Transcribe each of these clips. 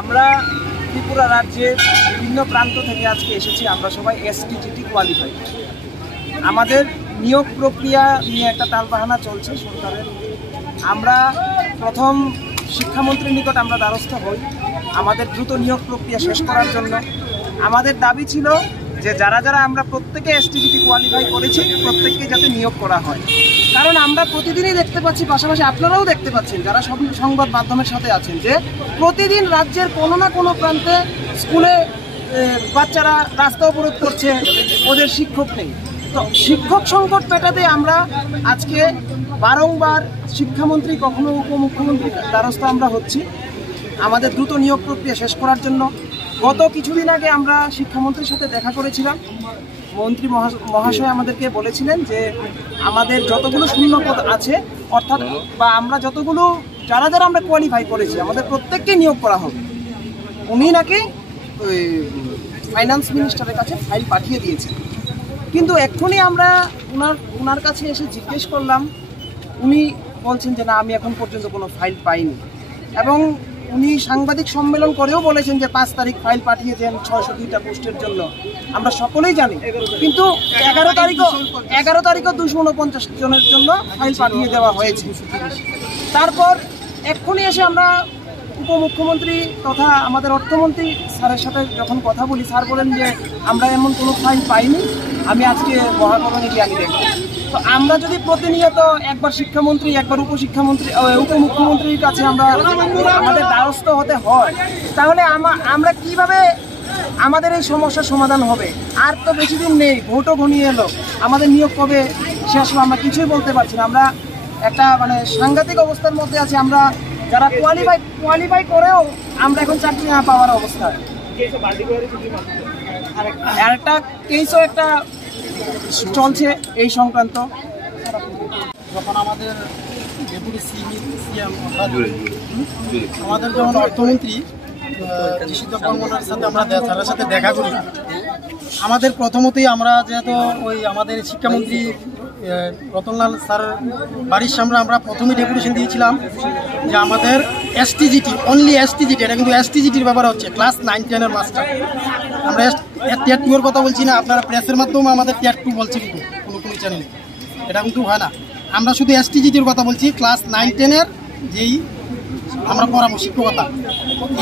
আমরা ত্রিপুরা রাজ্যের বিভিন্ন প্রান্ত থেকে আজকে এসেছি। আমরা সবাই এসটিজিটি কোয়ালিফাই। আমাদের নিয়োগ প্রক্রিয়া নিয়ে একটা তালবাহানা চলছে সরকারের। আমরা প্রথম শিক্ষামন্ত্রীর নিকট আমরা দ্বারস্থ হই আমাদের দ্রুত নিয়োগ প্রক্রিয়া শেষ করার জন্য। আমাদের দাবি ছিল যে যারা যারা আমরা প্রত্যেকে এসটিজিটি কোয়ালিফাই করেছি প্রত্যেককে যাতে নিয়োগ করা হয়। কারণ আমরা প্রতিদিনই দেখতে পাচ্ছি, পাশাপাশি আপনারাও দেখতে পাচ্ছেন যারা সব সংবাদ মাধ্যমের সাথে আছেন, যে প্রতিদিন রাজ্যের কোনো না কোনো প্রান্তে স্কুলে বাচ্চারা রাস্তা অবরোধ করছে, ওদের শিক্ষক নেই। তো শিক্ষক সংকট মেটাতে আমরা আজকে বারংবার শিক্ষামন্ত্রী কখনো উপমুখ্যমন্ত্রীর দ্বারস্থ আমরা হচ্ছি আমাদের দ্রুত নিয়োগ প্রক্রিয়া শেষ করার জন্য। গত কিছুদিন আগে আমরা শিক্ষামন্ত্রীর সাথে দেখা করেছিলাম। মন্ত্রী মহাশয় আমাদেরকে বলেছিলেন যে আমাদের যতগুলো শূন্য পদ আছে, অর্থাৎ বা আমরা যতগুলো যারা যারা আমরা কোয়ালিফাই করেছি আমাদের প্রত্যেককে নিয়োগ করা হবে। উনি নাকি ওই ফাইন্যান্স মিনিস্টারের কাছে ফাইল পাঠিয়ে দিয়েছেন। কিন্তু এক্ষুনি আমরা ওনার কাছে এসে জিজ্ঞেস করলাম, উনি বলছেন যে না, আমি এখন পর্যন্ত কোনো ফাইল পাইনি। এবং উনি সাংবাদিক সম্মেলন করেও বলেছেন যে 5 তারিখ ফাইল পাঠিয়েছেন 602টা পোস্টের জন্য। আমরা সকলেই জানি, কিন্তু 11 তারিখও 249 জনের জন্য ফাইল পাঠিয়ে দেওয়া হয়েছে। তারপর এক্ষুনি এসে আমরা উপমুখ্যমন্ত্রী তথা আমাদের অর্থমন্ত্রী স্যারের সাথে যখন কথা বলি, স্যার বলেন যে আমরা এমন কোনো ফাইল পাইনি, আমি আজকে মহাকরণে গিয়ে আমি দেখব। তো আমরা যদি প্রতিনিয়ত একবার শিক্ষামন্ত্রী একবার উপমুখ্যমন্ত্রীর কাছে আমাদের দ্বারস্থ হতে হয়, তাহলে আমরা কিভাবে আমাদের এই সমস্যার সমাধান হবে? আর তো বেশি দিন নেই, ভোটও ঘনিয়ে এলো, আমাদের নিয়োগ কবে শেষ হবে আমরা কিছুই বলতে পারছি না। আমরা একটা সাংঘাতিক অবস্থার মধ্যে আছি। আমরা যারা কোয়ালিফাই করেও আমরা এখন চাকরি না পাওয়ার অবস্থায়। আর একটা কেসও একটা চলছে এই সংক্রান্ত। যখন আমাদের ডেপুটি সিএম আমাদের যখন অর্থমন্ত্রী ঋষিদেব বর্মনের সাথে আমরা স্যারের সাথে দেখা করি, আমাদের প্রথমতই আমরা যেহেতু ওই আমাদের শিক্ষামন্ত্রী রতনলাল স্যার বাড়ির সামনে আমরা প্রথমেই ডেপুটেশন দিয়েছিলাম যে আমাদের এসটিজিটি, অনলি এসটিজিটি, এটা কিন্তু এসটিজিটির ব্যাপার হচ্ছে ক্লাস 9-10 মাস্টার। আমরা টিয়ার 2 এর কথা বলছি না, আপনারা প্রেসের মাধ্যমে আমাদের টিয়ার 2 বলছে, কিন্তু কোনো চ্যানেলে এটা কিন্তু হয় না। আমরা শুধু এসটিজিটির কথা বলছি, ক্লাস 9-10 যেই আমরা পড়াবো শিক্ষকতা,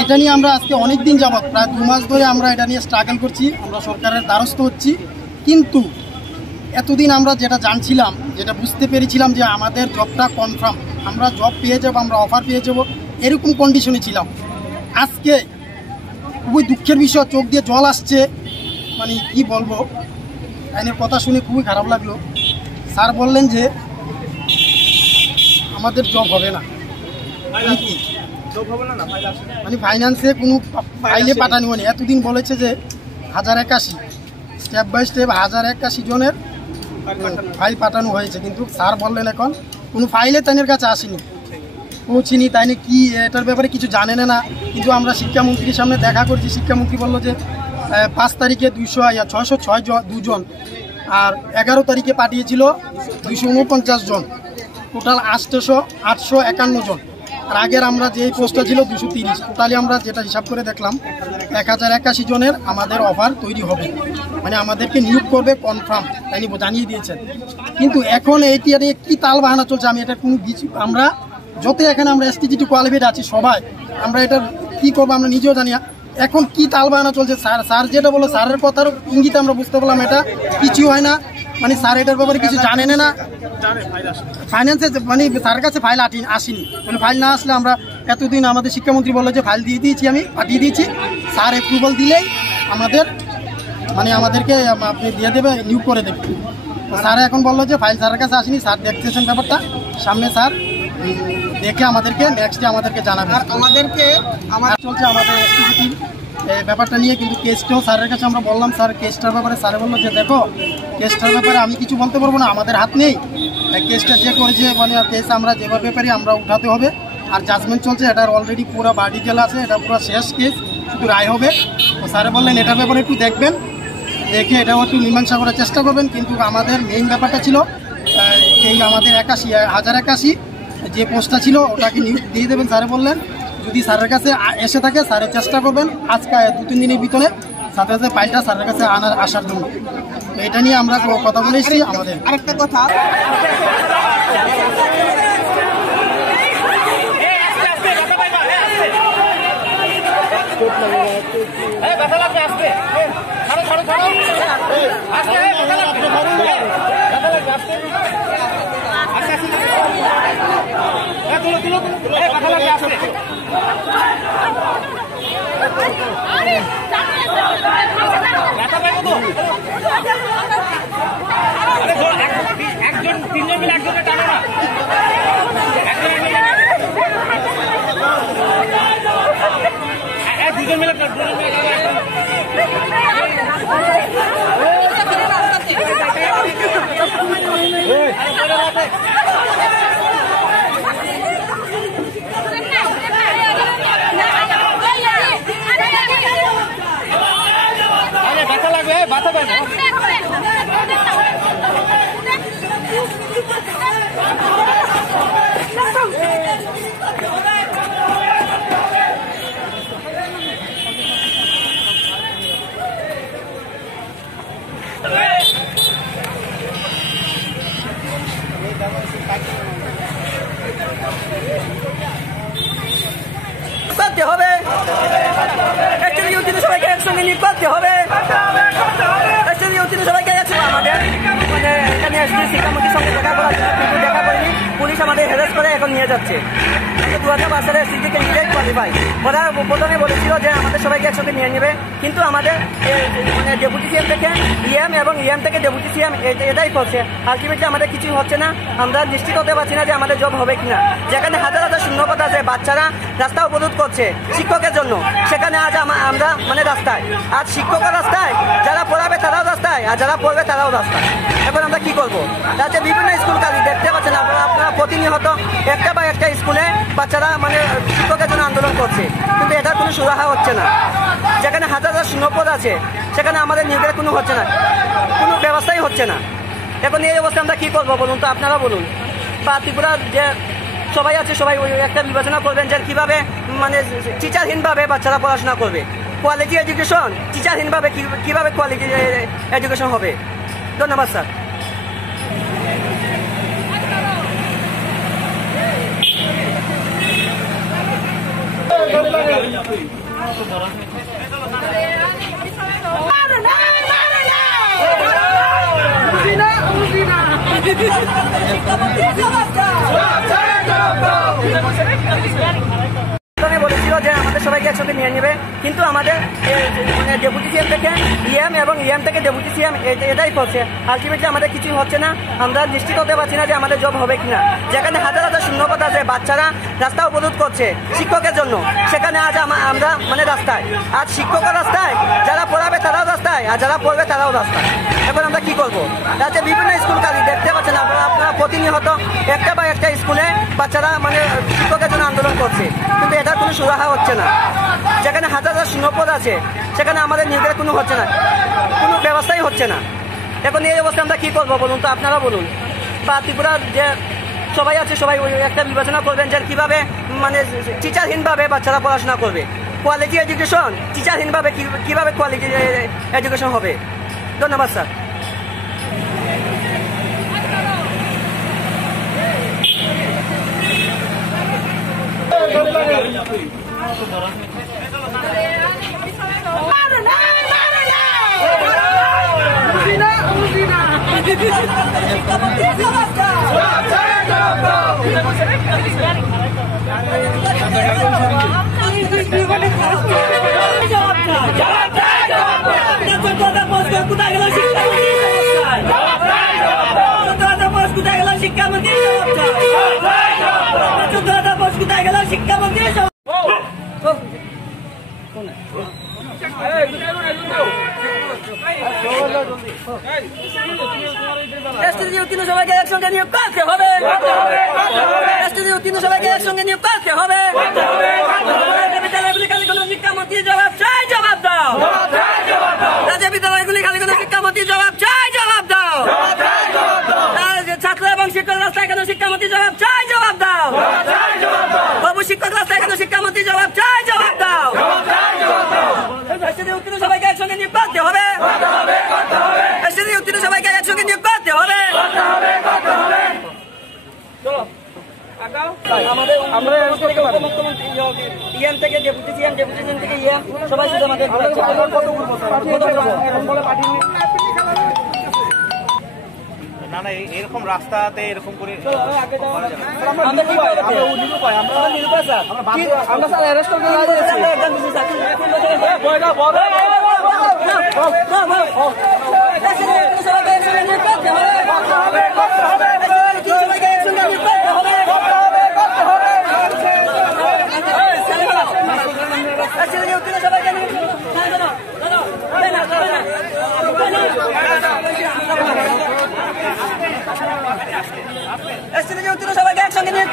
এটা নিয়ে আমরা আজকে অনেক দিন যাবৎ প্রায় 2 মাস ধরে আমরা এটা নিয়ে স্ট্রাগল করছি। আমরা সরকারের দ্বারস্থ হচ্ছি, কিন্তু এতদিন আমরা যেটা জানছিলাম, যেটা বুঝতে পেরেছিলাম যে আমাদের জবটা কনফার্ম, আমরা জব পেয়ে যাবো, আমরা অফার পেয়ে যাবো, এরকম কন্ডিশনে ছিলাম। আজকে খুবই দুঃখের বিষয়, চোখ দিয়ে জল আসছে, কি বলবো, আইনের কথা শুনে খুবই খারাপ লাগলো। স্যার বললেন যে আমাদের জব হবে না, ফাইন্যান্সে কোনো ফাইলে পাঠানো হয়নি। এতদিন বলেছে যে 1081 স্টেপ বাই স্টেপ 1081 জনের ফাইল পাঠানো হয়েছে, কিন্তু স্যার বললেন এখন কোনো ফাইলে তাদের কাছে আসেনি, পৌঁছিনি। তাই নিয়ে কি এটার ব্যাপারে কিছু জানেন না। কিন্তু আমরা শিক্ষামন্ত্রীর সামনে দেখা করছি, শিক্ষামন্ত্রী বললো যে 5 তারিখে 606 জন, আর 11 তারিখে পাঠিয়েছিল 249 জন, টোটাল 851 জন। আর আগের আমরা যে পোস্টটা ছিল 230, টোটালি আমরা যেটা হিসাব করে দেখলাম 1081 জনের আমাদের অফার তৈরি হবে, আমাদেরকে নিয়োগ করবে কনফার্ম, তাই জানিয়ে দিয়েছেন। কিন্তু এখন এইটা নিয়ে কী তাল বাহানা চলছে, আমি এটা কোনো কিছু, আমরা যত এখানে আমরা এসটিজিটি কোয়ালিফাইড আছি সবাই, আমরা এটা কী করবো আমরা নিজেও জানি। এখন কি তাল বাহানা চলছে, স্যার যেটা বলো, স্যারের কথার ইঙ্গিতে আমরা বুঝতে পারলাম এটা কিছু হয় না। স্যার এটার ব্যাপারে কিছু জানেন না। ফাইন্যান্সে স্যারের কাছে ফাইল আসেনি, ফাইল না আসলে আমরা এতদিন আমাদের শিক্ষামন্ত্রী বললো যে ফাইল দিয়ে দিয়েছি, আমি পাঠিয়ে দিয়েছি, স্যার অ্যাপ্রুভাল দিলেই আমাদেরকে আপনি দিয়ে দেবে, নিয়োগ করে দেবে। স্যার এখন বললো যে ফাইল স্যারের কাছে আসেনি, স্যার দেখতেছেন ব্যাপারটা, সামনে স্যার দেখে আমাদেরকে নেক্সটে আমাদেরকে জানাবে। আর আমার চলছে আমাদের এসটিজিটির ব্যাপারটা নিয়ে, কিন্তু কেসটাও স্যারের কাছে আমরা বললাম, স্যার কেসটার ব্যাপারে স্যার বললো যে দেখো কেসটার ব্যাপারে আমি কিছু বলতে পারবো না, আমাদের হাত নেই, কেসটা যে করেছে কেস আমরা যেভাবে পারি আমরা উঠাতে হবে। আর জাজমেন্ট চলছে, এটার অলরেডি পুরো বার্ডিকেল আছে, এটা পুরো শেষ কেস, শুধু রায় হবে। তো স্যারে বললেন এটার ব্যাপারে একটু দেখবেন, দেখে এটাও একটু মীমাংসা করার চেষ্টা করবেন। কিন্তু আমাদের মেইন ব্যাপারটা ছিল এই আমাদের 1081 যে পোস্টটা ছিল ওটাকে দিয়ে দেবেন। স্যারে বললেন যদি স্যারের কাছে এসে থাকে স্যারের চেষ্টা করবেন আজকে 2-3 দিনের ভিতরে সাথে সাথে ফাইলটা স্যারের কাছে আসার জন্য। এটা নিয়ে আমরা কথা বলেছি। আমাদের আরেকটা কথা, একজন 3জন মিলে একজনের টানো না, দুজন মিলে ব্যথা লাগবে, ব্যথা পাবে। করতে হবে, সবাইকে একসঙ্গে নিয়োগ করতে হবে, সবাইকে আমাদের মানে এখানে আসছি শিক্ষামন্ত্রীর সঙ্গে দেখা করার জন্য, কিন্তু দেখা করিনি, পুলিশ আমাদের হ্যারাস করে এখন নিয়ে যাচ্ছে। 2005 সালে এসএসসি ক্যান্ডিডেট কোয়ালিফাই, ওরা প্রথমে বলেছিল যে আমাদের সবাইকে একসঙ্গে নিয়ে নেবে, কিন্তু আমাদের মানে ডেপুটি সিএম থেকে ইএম এবং ইএম থেকে ডেপুটি সিএম এটাই করছে। আলটিমেটলি আমাদের কিছু হচ্ছে না, আমরা নিশ্চিত হতে পারছি না যে আমাদের জব হবে কিনা। যেখানে হাজার হাজার শূন্যপদ আছে, বাচ্চারা রাস্তা অবরোধ করছে শিক্ষকের জন্য, সেখানে আজ আমরা মানে রাস্তায়, আজ শিক্ষকের রাস্তায়, যারা পড়াবে তারাও রাস্তায়, আর যারা পড়বে তারাও রাস্তায়। এখন আমরা কি করবো? রাজ্যে বিভিন্ন স্কুল কাজ দেখতে পাচ্ছেন আপনারা প্রতিনিয়ত একটা বা একটা স্কুলে বাচ্চারা মানে শিক্ষকের জন্য আন্দোলন করছে, কিন্তু এটার কোনো সুরাহা হচ্ছে না। যেখানে হাজার হাজার শূন্যপদ আছে সেখানে আমাদের নিয়োগের কোনো হচ্ছে না, কোনো ব্যবস্থাই হচ্ছে না। এখন এই অবস্থায় আমরা কি করবো বলুন তো, আপনারা বলুন। বা ত্রিপুরার যে সবাই আছে সবাই ওই একটা বিবেচনা করবেন যে কিভাবে মানে টিচারহীনভাবে বাচ্চারা পড়াশোনা করবে। কোয়ালিটি এডুকেশন টিচারহীনভাবে কিভাবে কোয়ালিটি এডুকেশন হবে? ধন্যবাদ স্যার। বলেছিল যে আমাদের সবাইকে একসঙ্গে নিয়ে নেবে, কিন্তু আমাদের মানে ডেপুটি সিএম থেকে ইএম এবং ইএম থেকে ডেপুটি সিএম এটাই করছে। আলটিমেটলি আমাদের কিছু হচ্ছে না, আমরা নিশ্চিত হতে পারছি না যে আমাদের জব হবে কিনা। যেখানে হাজার হাজার শূন্যপদ আছে, বাচ্চারা রাস্তা অবরোধ করছে শিক্ষকের জন্য, সেখানে আজ আমরা মানে রাস্তায়, আজ শিক্ষকের রাস্তায়, যারা পড়াবে তারাও রাস্তায়, আর যারা পড়বে তারাও রাস্তায়। এখন আমরা কি করবো? রাজ্যে বিভিন্ন স্কুল কাজ দেখতে পাচ্ছেন আপনারা প্রতিনিয়ত একটা বা একটা স্কুলে বাচ্চারা মানে শিক্ষকের জন্য আন্দোলন করছে, কিন্তু এটার কোনো সুরাহা হচ্ছে না। যেখানে হাজার হাজার শূন্যপদ আছে সেখানে আমাদের নিয়োগের কোনো হচ্ছে না, কোনো ব্যবস্থাই হচ্ছে না। এখন এই অবস্থায় আমরা কি করবো বলুন তো, আপনারা বলুন। বা ত্রিপুরার যে সবাই আছে সবাই ওই একটা বিবেচনা করবেন যে কিভাবে মানে টিচারহীনভাবে বাচ্চারা পড়াশোনা করবে। কোয়ালিটি এডুকেশন টিচারহীনভাবে কিভাবে কোয়ালিটি এডুকেশন হবে? ধন্যবাদ স্যার। সবাইকে একসঙ্গে নিয়োগ করতে হবে, সবাইকে একসঙ্গে নিয়োগ করতে হবে। বিদ্যালয়গুলি খালি কোনো শিক্ষামন্ত্রী জবাব চাই, জবাব দাও। রাজ্য বিদ্যালয়গুলি খালি কোনো শিক্ষামন্ত্রী জবাব চাই, জবাব দাও। ছাত্র এবং শিক্ষক রাস্তায় কেন শিক্ষামন্ত্রী জবাব চাই, জবাব দাও। বাবু শিক্ষক রাস্তায় কেন শিক্ষামন্ত্রী জবাব চাই, জবাব দাও। উত্তীর্ণ সবাইকে একসঙ্গে নিয়োগ করতে হবে, উত্তীর্ণ সবাইকে একসঙ্গে নিয়োগ করতে হবে। আমরা উপমুখ্যমন্ত্রী ইয়ান থেকে ডেপুটি সিএম, ডেপুটি সিএম থেকে ইয়ান, সবাই শুধু আমাদের না না এরকম রাস্তাতে এরকম করে সবাইকে একসঙ্গে নিয়ে